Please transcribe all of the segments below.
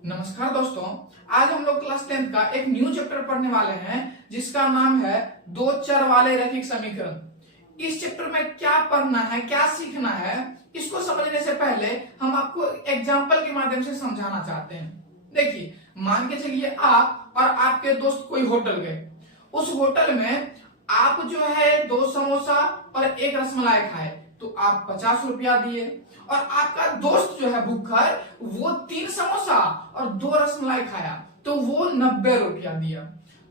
नमस्कार दोस्तों। आज हम लोग क्लास 10th का एक न्यू चैप्टर पढ़ने वाले हैं जिसका नाम है दो चर वाले रैखिक समीकरण। इस चैप्टर में क्या पढ़ना है, क्या सीखना है, इसको समझने से पहले हम आपको एग्जाम्पल के माध्यम से समझाना चाहते हैं। देखिए, मान के चलिए आप और आपके दोस्त कोई होटल गए। उस होटल में आप जो है 2 समोसा और 1 रसमलाई खाए तो आप 50 रुपया दिए, और आपका दोस्त जो है भूखर वो 3 समोसा और 2 रसमलाई खाया तो वो 90 रुपया दिया।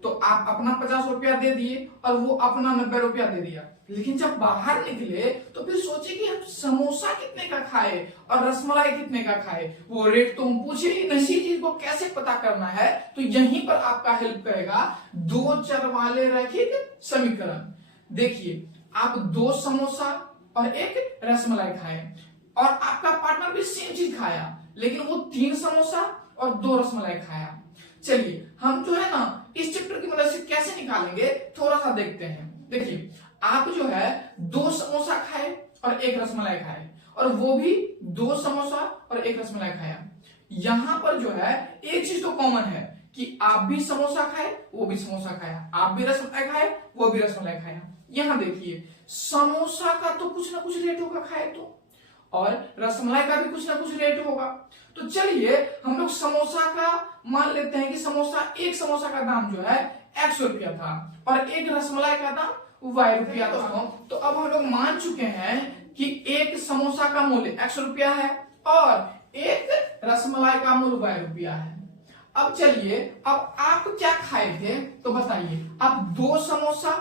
तो आप अपना 50 रुपया दे दिए और वो अपना 90 रुपया दे दिया। लेकिन जब बाहर निकले तो फिर सोचे कि हम समोसा कितने का खाए और रसमलाई कितने का खाए, वो रेट तो हम पूछे ही नहीं। चीज को कैसे पता करना है, तो यहीं पर आपका हेल्प करेगा दो चर वाले रैखिक समीकरण। देखिए, आप 2 समोसा और 1 रसमलाई खाए और आपका पार्टनर भी सेम चीज खाया, लेकिन वो 3 समोसा और 2 रसमलाई खाया। चलिए हम जो है ना इस चैप्टर की मदद से कैसे निकालेंगे थोड़ा सा देखते हैं। देखिए, आप जो है 2 समोसा खाए और 1 रसमलाई खाए, और वो भी 2 समोसा और 1 रसमलाई खाया। यहां पर जो है एक चीज तो कॉमन है कि आप भी समोसा खाए, वो भी समोसा खाया, आप भी रसमलाई खाए, वो भी रसमलाई खाया। यहां देखिए, समोसा का तो कुछ ना कुछ रेट होगा खाए तो, और रसमलाई का भी कुछ ना कुछ रेट होगा। तो चलिए हम लोग समोसा का मान लेते हैं कि एक समोसा का दाम जो है 100 रुपया था और 1 रसमलाई का दाम Y रुपया था। तो अब हम लोग मान चुके हैं कि 1 समोसा का मूल्य 100 रुपया है और 1 रसमलाई का मूल्य Y रुपया है। अब चलिए, अब आप क्या खाए थे तो बताइए। आप 2 समोसा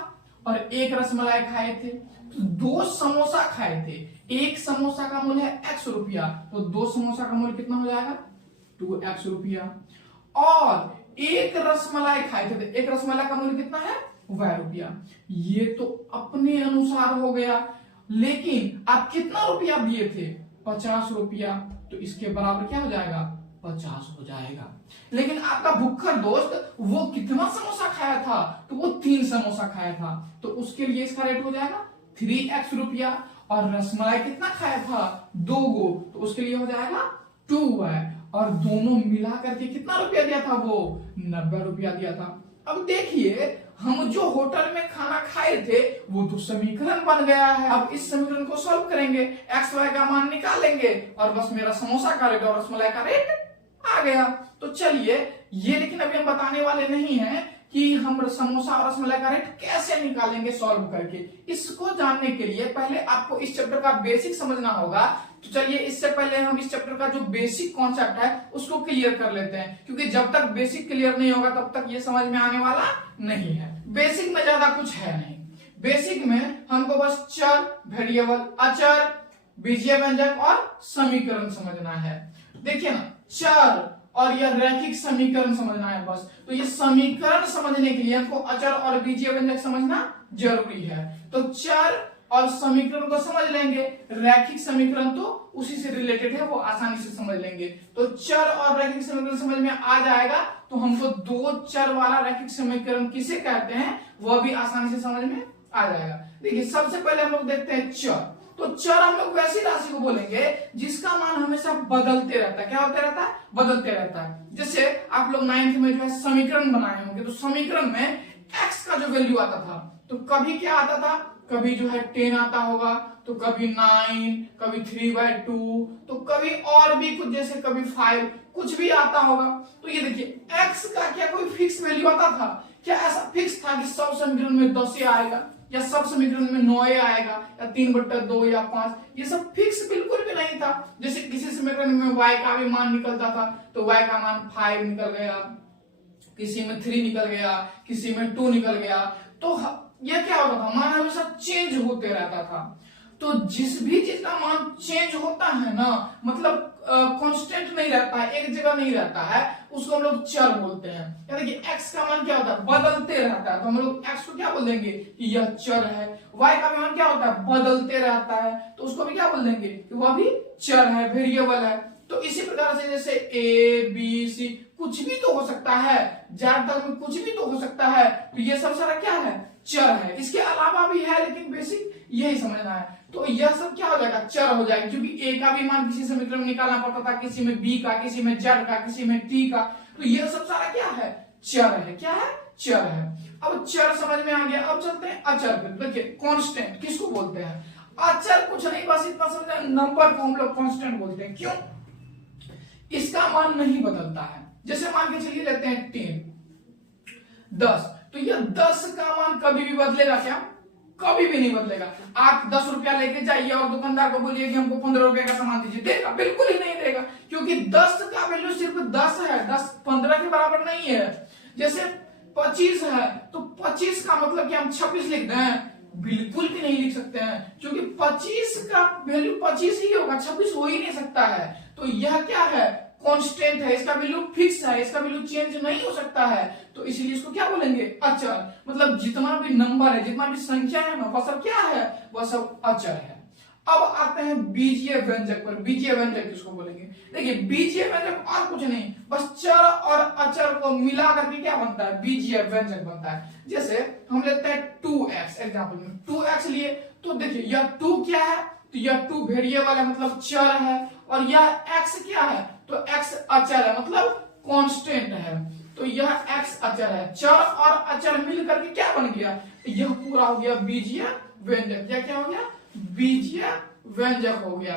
और 1 रसमलाई खाए थे, तो 2 समोसा खाए थे, 1 समोसा का मूल्य है 100 रुपया, तो 2 समोसा का मूल्य कितना हो जाएगा 2x रुपया। और 1 रसमलाई खाए थे तो 1 रसमलाई का मूल्य कितना है Y रुपया। ये तो अपने अनुसार हो गया, लेकिन आप कितना रुपया दिए थे 50 रुपया, तो इसके बराबर क्या हो जाएगा 50 हो जाएगा। लेकिन आपका भूखा दोस्त वो कितना समोसा खाया था, तो वो 3 समोसा खाया था, तो उसके लिए इसका रेट हो जाएगा 3x रुपया। और रसमलाई कितना खाया था 2 गो, तो उसके लिए हो जाएगा 2y। और दोनों मिला करके कितना रुपया दिया था वो 90 रुपया दिया था। अब देखिए, हम जो होटल में खाना खाए थे वो तो समीकरण बन गया है। अब इस समीकरण को सॉल्व करेंगे, एक्स वाई का मान निकालेंगे और बस मेरा समोसा का रेट और रसमलाई का रेट आ गया। तो चलिए ये, लेकिन अभी हम बताने वाले नहीं हैं कि हम समोसा और रसमलाई का रेट कैसे निकालेंगे सॉल्व करके। इसको जानने के लिए पहले आपको इस चैप्टर का बेसिक समझना होगा। तो चलिए इससे पहले हम इस चैप्टर का जो बेसिक कॉन्सेप्ट है उसको क्लियर कर लेते हैं, क्योंकि जब तक बेसिक क्लियर नहीं होगा तब तक ये समझ में आने वाला नहीं है। बेसिक में ज्यादा कुछ है नहीं। बेसिक में हमको बस चर, वेरिएबल, अचर, बीजीय व्यंजक और समीकरण समझना है। देखिए ना, चर और यह रैखिक समीकरण समझना है बस। तो ये समीकरण समझने के लिए हमको अचर और बीजीय व्यंजक समझना जरूरी है। तो चर और समीकरण को समझ लेंगे, रैखिक समीकरण तो उसी से रिलेटेड है, वो आसानी से समझ लेंगे। तो चर और रैखिक समीकरण समझ में आ जाएगा तो हमको 2 चर वाला रैखिक समीकरण किसे कहते हैं वह भी आसानी से समझ में आ जाएगा। देखिए, सबसे पहले हम लोग देखते हैं चर। तो चर हम लोग वैसी राशि को बोलेंगे जिसका मान हमेशा बदलते रहता है। क्या होते रहता है? बदलते रहता है। जैसे आप लोग 9th में जो है समीकरण बनाए होंगे, तो समीकरण में x का जो वैल्यू आता था तो कभी क्या आता था, कभी जो है 10 आता होगा, तो कभी 9, कभी 3/2, तो कभी और भी कुछ, जैसे कभी 5, कुछ भी आता होगा। तो ये देखिए, x का क्या कोई फिक्स वैल्यू आता था? क्या ऐसा फिक्स था कि सब समीकरण में 10 ही आएगा, या सब समीकरण में 9 आएगा, या 3/2 या 5? ये सब फिक्स बिल्कुल भी नहीं था। जैसे किसी समीकरण में y का भी मान निकलता था तो y का मान 5 निकल गया, किसी में 3 निकल गया, किसी में 2 निकल गया। तो यह क्या होता था, मान हमेशा चेंज होते रहता था। तो जिस भी चीज का मान चेंज होता है ना, मतलब कांस्टेंट नहीं रहता है, एक जगह नहीं रहता है, उसको हम लोग चर बोलते हैं। यानी कि x का मान क्या होता है, बदलते रहता है, तो हम लोग x को क्या बोल देंगे कि यह चर है। y का मान क्या होता है, बदलते रहता है, तो उसको भी क्या बोल देंगे कि वह भी चर है, वेरिएबल है। तो इसी प्रकार से जैसे a b c कुछ भी तो हो सकता है, ज्यादातर में कुछ भी तो हो सकता है, तो ये सब सारा क्या है, चर है। इसके अलावा भी है, लेकिन बेसिक यही समझना है। तो यह सब क्या हो जाएगा, चर हो जाएगा, क्योंकि ए का भी मान किसी समीकरण में निकालना पड़ता था, किसी में बी का, किसी में जेड का, किसी में टी का, तो यह सब सारा क्या है, चर है। क्या है, चर है। अब चर समझ में आ गया। अब चलते हैं अचर पे। देखिए कांस्टेंट किसको बोलते हैं, अचर कुछ नहीं, बस इतना समझना, नंबर को हम लोग कांस्टेंट बोलते हैं। क्यों, इसका मान नहीं बदलता है। जैसे मान के चलिए लेते हैं 10, 10, तो यह 10 का मान कभी भी बदलेगा क्या, कभी भी नहीं बदलेगा। आप 10 रुपया लेके जाइए और दुकानदार को बोलिए कि हमको 15 रुपए का सामान दीजिए, देगा, बिल्कुल ही नहीं देगा, क्योंकि 10 का वैल्यू सिर्फ 10 है, 10 15 के बराबर नहीं है। जैसे 25 है तो 25 का मतलब कि हम 26 लिख दें, बिल्कुल भी नहीं लिख सकते हैं, क्योंकि 25 का वैल्यू 25 ही होगा, 26 हो ही नहीं सकता है। तो यह क्या है, कांस्टेंट है, इसका वैल्यू फिक्स है, इसका वैल्यू चेंज नहीं हो सकता है। तो इसलिए इसको क्या बोलेंगे, अचर। मतलब जितना भी नंबर है, जितना भी संख्या है ना, वह सब क्या है, वह सब अचर है। अब आते हैं बीजीय व्यंजक पर। बीजीय व्यंजक किसको बोलेंगे, देखिए बीजीय व्यंजक और कुछ नहीं, बस चर और अचर को मिला करके क्या बनता है, बीजीय व्यंजक बनता है। जैसे हम लेते हैं 2x, एग्जांपल में 2x लिए, तो देखिए यह 2 क्या है, तो यह 2 वेरिएबल है, मतलब चर है, और यह x क्या है, तो x अचर है, मतलब कांस्टेंट है। तो यह x अचर है, चर और अचर मिल करके क्या बन गया, यह पूरा हो गया बीजीय व्यंजक। यह क्या हो गया, बीजीय व्यंजक हो गया।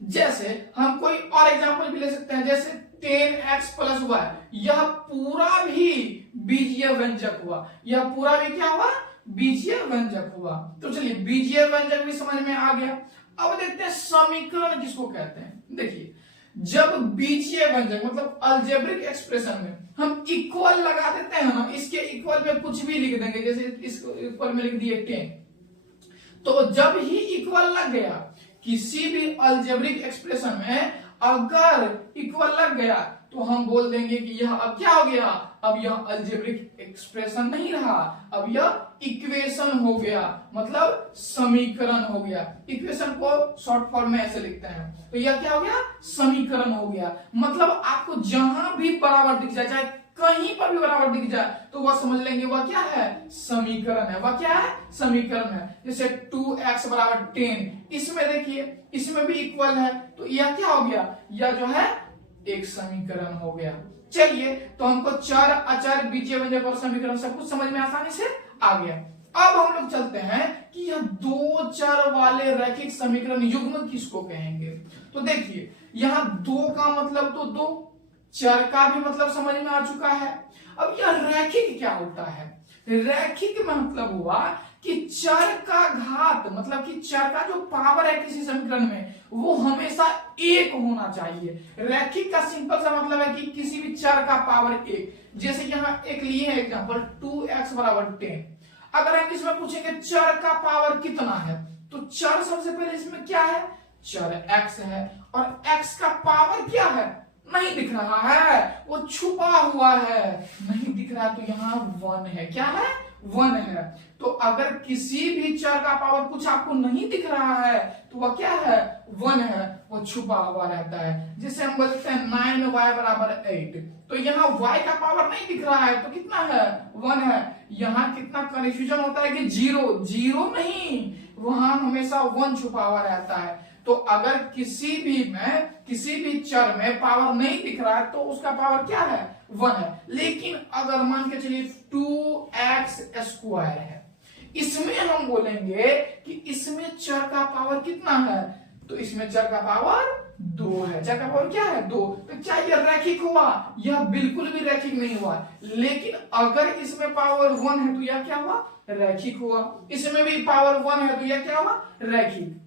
जैसे हम कोई और एग्जांपल भी ले सकते हैं, जैसे 10x प्लस y, यह पूरा भी बीजीय व्यंजक हुआ, यह पूरा भी क्या हुआ, बीजीय व्यंजक हुआ। तो चलिए बीजीय व्यंजक भी समझ में आ गया। अब देखते हैं समीकरण किसको कहते हैं। देखिए जब बीजीय व्यंजक मतलब अलजेब्रिक एक्सप्रेशन में हम इक्वल लगा देते हैं ना, इसके इक्वल में कुछ भी लिख देंगे, जैसे इस इक्वल में लिख दिए 10, तो जब ही इक्वल लग गया किसी भी अलजेब्रिक एक्सप्रेशन में, अगर इक्वल लग गया तो हम बोल देंगे कि यह अब क्या हो गया, अब यह अलजेब्रिक एक्सप्रेशन नहीं रहा, अब यह इक्वेशन हो गया, मतलब समीकरण हो गया। इक्वेशन को शॉर्ट फॉर्म में ऐसे लिखते हैं, तो यह क्या हो गया, समीकरण हो गया। मतलब आपको जहां भी बराबर दिख जाए, चाहे कहीं पर भी बराबर दिख जाए, तो वह समझ लेंगे वह क्या है, समीकरण है। वह क्या है, समीकरण है। जैसे 2x बराबर 10, इसमें देखिए इसमें भी इक्वल है, तो यह क्या हो गया, यह जो है एक समीकरण हो गया। चलिए तो हमको चर अचर बीजीय व्यंजक और समीकरण सब कुछ समझ में आसानी से आ गया। अब हम लोग चलते हैं कि यह दो चर वाले रैखिक समीकरण युग्म किसको कहेंगे। तो देखिए यहां दो का मतलब तो दो, चर का भी मतलब समझ में आ चुका है। अब यह रैखिक क्या होता है, रैखिक मतलब हुआ कि चर का घात, मतलब कि चर का जो पावर है किसी समीकरण में, वो हमेशा एक होना चाहिए। रैखिक का सिंपल सा मतलब है कि किसी भी चर का पावर एक। जैसे यहाँ एक लिए है एग्जांपल 2x बराबर 10, अगर हम इसमें पूछेंगे चर का पावर कितना है, तो चर सबसे पहले इसमें क्या है, चर x है, और x का पावर क्या है, नहीं दिख रहा है, वो छुपा हुआ है, नहीं दिख रहा है, तो यहाँ 1 है। क्या है, 1 है। तो अगर किसी भी चर का पावर कुछ आपको नहीं दिख रहा है, तो वह क्या है, 1 है, वो छुपा हुआ रहता है। जैसे हम बोलते हैं 9y बराबर 8, तो यहाँ y का पावर नहीं दिख रहा है, तो कितना है, 1 है। यहाँ कितना कंफ्यूजन होता है कि 0 नहीं, वहां हमेशा 1 छुपा हुआ रहता है। तो अगर किसी भी चर में पावर नहीं दिख रहा है, तो उसका पावर क्या है, 1 है। लेकिन अगर मान के चलिए 2x स्क्वायर है, इसमें हम बोलेंगे कि इसमें चर का पावर कितना है, तो इसमें चर का पावर 2 है। चर का पावर क्या है, 2। तो क्या यह रैखिक हुआ, यह बिल्कुल भी रैखिक नहीं हुआ। लेकिन अगर इसमें पावर 1 है, तो यह क्या हुआ, रैखिक हुआ। इसमें भी पावर 1 है, तो यह क्या हुआ, रैखिक।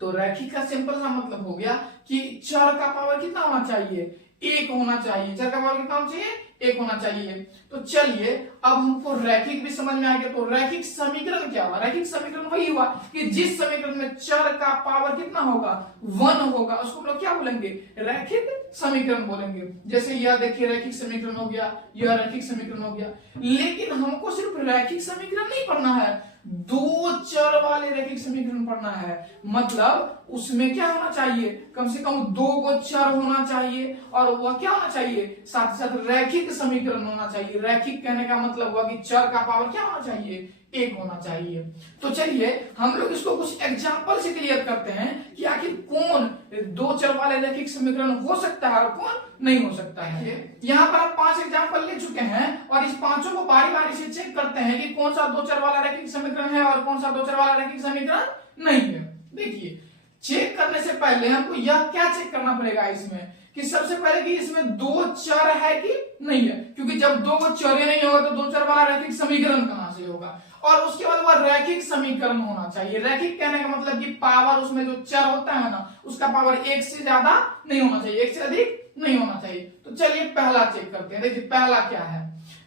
तो रैखिक का सिंपल सा मतलब हो गया कि चर का पावर कितना होना चाहिए, 1 होना चाहिए। चर का पावर कितना होना चाहिए, 1 होना चाहिए। तो चलिए अब हमको रैखिक भी समझ में आ गया। तो रैखिक समीकरण क्या हुआ, रैखिक समीकरण वही हुआ कि जिस समीकरण में चर का पावर कितना होगा, 1 होगा, उसको हम लोग क्या बोलेंगे, रैखिक समीकरण बोलेंगे। जैसे यह देखिए रैखिक समीकरण हो गया, यह रैखिक समीकरण हो गया। लेकिन हमको सिर्फ रैखिक समीकरण नहीं पढ़ना है, दो चर वाले रैखिक समीकरण पढ़ना है। मतलब उसमें क्या होना चाहिए, कम से कम 2 चर होना चाहिए, और वह क्या होना चाहिए, साथ साथ रैखिक समीकरण होना चाहिए। रैखिक कहने का मतलब हुआ कि चर का पावर क्या होना चाहिए, 1 होना चाहिए। तो चलिए हम लोग इसको कुछ एग्जांपल से क्लियर करते हैं कि आखिर कौन 2 चर वाले रैखिक समीकरण हो सकता है और कौन नहीं हो सकता है। यहाँ पर हम 5 एग्जांपल ले चुके हैं और इस पांचों को बारी बारी से चेक करते हैं कि कौन सा 2 चर वाला रैखिक समीकरण है और कौन सा 2 चर वाला रैखिक समीकरण नहीं है। देखिए चेक करने से पहले हमको यह क्या चेक करना पड़ेगा इसमें कि सबसे पहले कि इसमें 2 चर है कि नहीं है, क्योंकि जब 2 चर ही नहीं होगा तो 2 चर वाला रैखिक समीकरण कहां से होगा। और उसके बाद वह रैखिक समीकरण होना चाहिए। रैखिक कहने का मतलब कि पावर उसमें जो चर होता है ना उसका पावर 1 से ज्यादा नहीं होना चाहिए, 1 से अधिक नहीं होना चाहिए। तो चलिए पहला चेक करते हैं। देखिए पहला क्या है,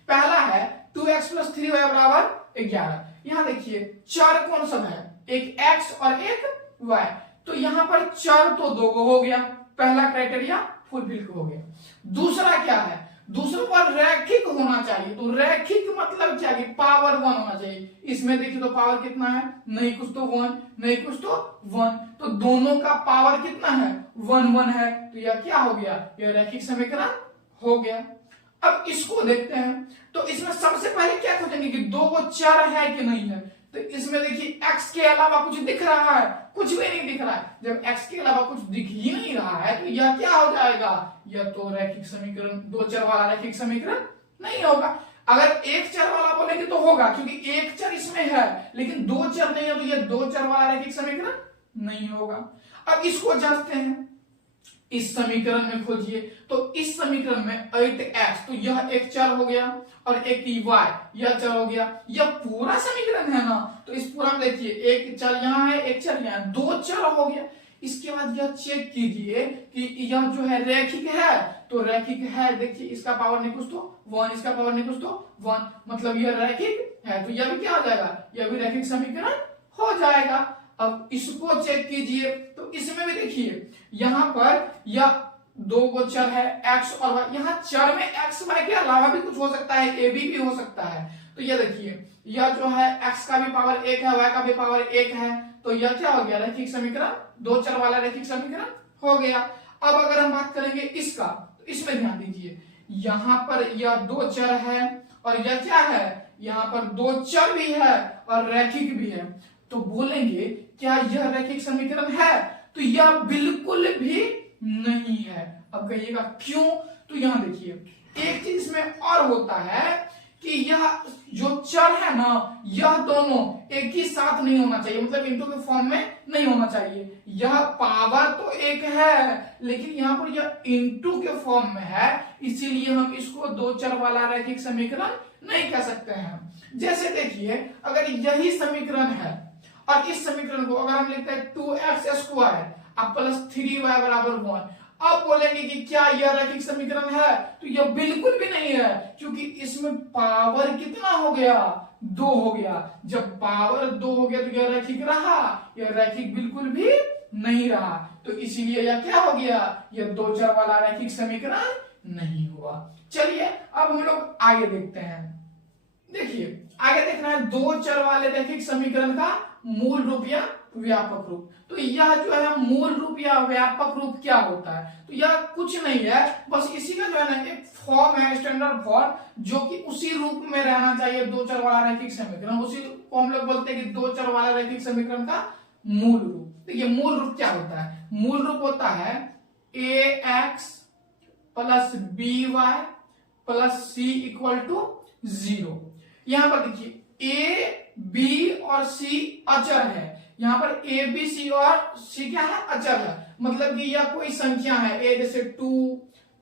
पहला है 2x + 3y = 11। यहां देखिए चर कौन सा है, एक x और एक y। तो यहां पर चर तो 2 हो गया, पहला क्राइटेरिया फुलफिल हो गया। दूसरा क्या है, दूसरे पर रैखिक होना चाहिए। तो रैखिक मतलब क्या कि पावर 1 होना चाहिए। इसमें देखिए तो पावर कितना है, नहीं कुछ तो 1 नहीं कुछ तो 1, तो दोनों का पावर कितना है 1 1 है। तो यह क्या हो गया, यह रैखिक समीकरण हो गया। अब इसको देखते हैं। तो इसमें सबसे पहले क्या खोजेंगे कि 2 चर है कि नहीं है। तो इसमें देखिए x के अलावा कुछ दिख रहा है, कुछ भी नहीं दिख रहा है। जब x के अलावा कुछ दिख ही नहीं रहा है तो यह क्या हो जाएगा, यह तो रैखिक समीकरण 2 चर वाला रैखिक समीकरण नहीं होगा। अगर 1 चर वाला बोलेंगे तो होगा, क्योंकि 1 चर इसमें है लेकिन 2 चर नहीं है, तो यह 2 चर वाला रैखिक समीकरण नहीं होगा। अब इसको जांचते हैं, इस समीकरण में खोजिए। तो इस समीकरण में 8x, तो यह एक चर हो गया और एक y यह चर हो गया। यह पूरा समीकरण है ना, तो इस पूरा में देखिए एक चर यहाँ है एक चर यहाँ, 2 चर हो गया। इसके बाद यह चेक कीजिए कि यह जो है रैखिक है, तो रैखिक है। देखिए इसका पावर नहीं कुछ तो 1, इसका पावर नहीं कुछ तो 1, मतलब यह रैखिक है। तो यह भी क्या हो जाएगा, यह भी रैखिक समीकरण हो जाएगा। अब इसको चेक कीजिए। तो इसमें भी देखिए यहां पर यह 2 चर है x और y। यहां चर में x y के अलावा भी कुछ हो सकता है, a b भी हो सकता है। तो यह देखिए यह जो है x का भी पावर 1 है, y का भी पावर 1 है। तो यह क्या हो गया, रैखिक समीकरण 2 चर वाला रैखिक समीकरण हो गया। अब अगर हम बात करेंगे इसका, तो इसमें ध्यान दीजिए यहां पर यह 2 चर है और यह क्या है, यहां पर 2 चर भी है और रैखिक भी है। तो बोलेंगे क्या यह रैखिक समीकरण है, तो यह बिल्कुल भी नहीं है। अब कहिएगा क्यों, तो यहां देखिए एक चीज इसमें और होता है कि यह जो चर है ना, यह दोनों एक ही साथ नहीं होना चाहिए, मतलब इनटू के फॉर्म में नहीं होना चाहिए। यह पावर तो 1 है लेकिन यहां पर यह इनटू के फॉर्म में है, इसीलिए हम इसको 2 चर वाला रैखिक समीकरण नहीं कह सकते हैं। जैसे देखिए अगर यही समीकरण है और इस समीकरण को अगर हम लिखते हैं 2x² अब +3y = 1, अब बोलेंगे कि क्या यह रैखिक समीकरण है, तो यह बिल्कुल भी नहीं है, क्योंकि इसमें पावर कितना हो गया 2 हो गया। जब पावर 2 हो गया तो यह रैखिक रहा, यह रैखिक बिल्कुल भी नहीं रहा। तो इसीलिए यह क्या हो गया, यह 2 चर वाला रैखिक समीकरण नहीं हुआ। चलिए अब हम लोग आगे देखते हैं। देखिए आगे देखना है 2 चर वाले रैखिक समीकरण का मूल रूप या व्यापक रूप। तो यह जो है मूल रूप या व्यापक रूप क्या होता है, तो यह कुछ नहीं है, बस इसी का जो है ना एक फॉर्म है, स्टैंडर्ड फॉर्म, जो कि उसी रूप में रहना चाहिए 2 चर वाला रैखिक समीकरण। उसी को हम लोग बोलते हैं कि 2 चर वाला रैखिक समीकरण का मूल रूप। देखिए मूल रूप क्या होता है, मूल रूप होता है ax + by + c = 0। यहां पर देखिए a b और c अचर है, यहां पर a b c और c क्या है, अचर है। मतलब कि यह कोई संख्या है, a जैसे 2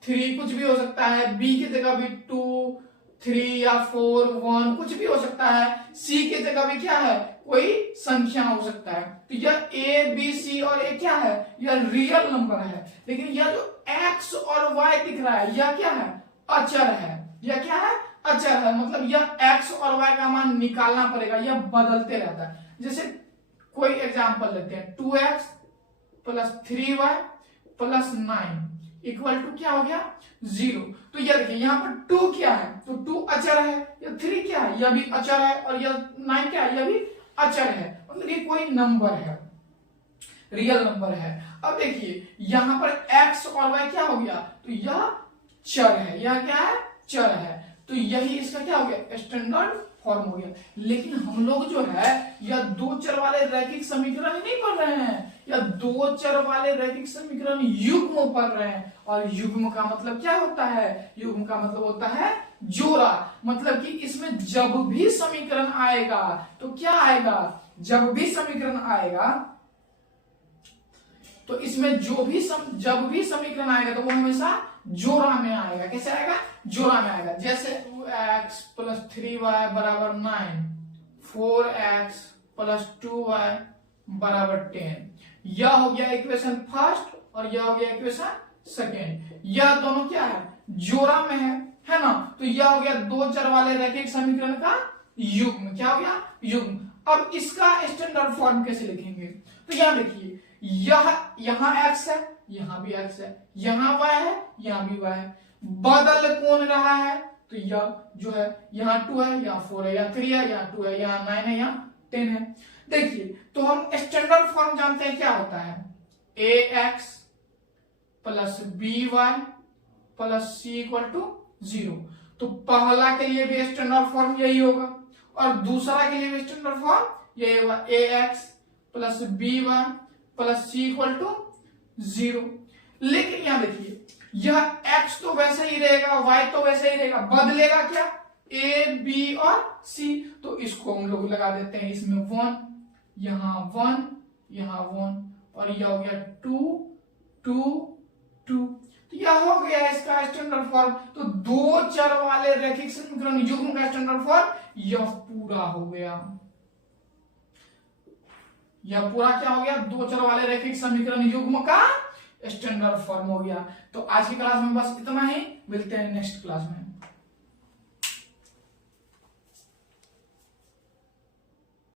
3 कुछ भी हो सकता है, b की जगह भी 2 3 या 4 1 कुछ भी हो सकता है, c की जगह भी क्या है कोई संख्या हो सकता है। तो यह a b c और a क्या है, यह रियल नंबर है। लेकिन यह जो x और y दिख रहा है यह क्या है, अचर है। यह क्या है, अचर है, मतलब यह x और y का मान निकालना पड़ेगा, यह बदलते रहता है। जैसे कोई एग्जांपल लेते हैं 2x + 3y + 9 = क्या हो गया 0। तो यह देखिए यहाँ पर 2 क्या है, तो 2 अचर है, यह 3 क्या है, यह भी अचर है, और यह 9 क्या है, यह भी अचर है। मतलब ये कोई नंबर है, रियल नंबर है। अब देखिए यहां पर x और y क्या हो गया, तो यह चर है, यह क्या है, चर है। तो यही इसका क्या हो गया, स्टैंडर्ड फॉर्म हो गया। लेकिन हम लोग जो है यह दो चर वाले रैखिक समीकरण नहीं पढ़ रहे हैं, या दो चर वाले रैखिक समीकरण युग्म पढ़ रहे हैं। और युग्म का मतलब क्या होता है? युग्म का मतलब होता है जोड़ा। मतलब कि इसमें जब भी समीकरण आएगा तो क्या आएगा? जब भी समीकरण आएगा तो इसमें जब भी समीकरण आएगा तो वो हमेशा जोड़ा में आएगा। कैसे आएगा? जोड़ा में आएगा। जैसे 2x प्लस 3y बराबर 9, 4x प्लस 2y बराबर 10। यह हो गया इक्वेशन फर्स्ट और यह हो गया इक्वेशन सेकेंड। यह दोनों क्या है? जोड़ा में है ना। तो यह हो गया दो चर वाले रैखिक समीकरण का युग्म। क्या हो गया? युग्म। अब इसका स्टैंडर्ड फॉर्म कैसे लिखेंगे? तो यहां देखिए, यहां x है, यहां भी x है, यहां y है, यहां भी y है। बदल कौन रहा है? तो यह जो है यहाँ 2 है, यहाँ 4 है, यहाँ 3 है, यहाँ 2 है, यहाँ 9 है, यहाँ 10 है। देखिए, तो हम स्टैंडर्ड फॉर्म जानते हैं क्या होता है? ax plus by plus c equal to 0। तो पहला के लिए भी स्टैंडर्ड फॉर्म यही होगा और दूसरा के लिए भी स्टैंडर्ड फॉर्म यही होगा, ax plus by plus c equal to 0। लेकिन यहां देखिए, यह x तो वैसे ही रहेगा, y तो वैसे ही रहेगा, बदलेगा क्या? a b और c। तो इसको हम लोग लगा देते हैं इसमें 1, यहां 1, यहां 1 और यह हो गया 2 2 2। तो यह हो गया इसका स्टैंडर्ड फॉर्म। तो दो चर वाले रैखिक समीकरण युग्म का स्टैंडर्ड फॉर्म यह पूरा हो गया। यह पूरा क्या हो गया? दो चर वाले रैखिक समीकरण युग्म का स्टैंडर्ड फॉर्म हो गया। तो आज की क्लास में बस इतना ही, मिलते हैं नेक्स्ट क्लास में।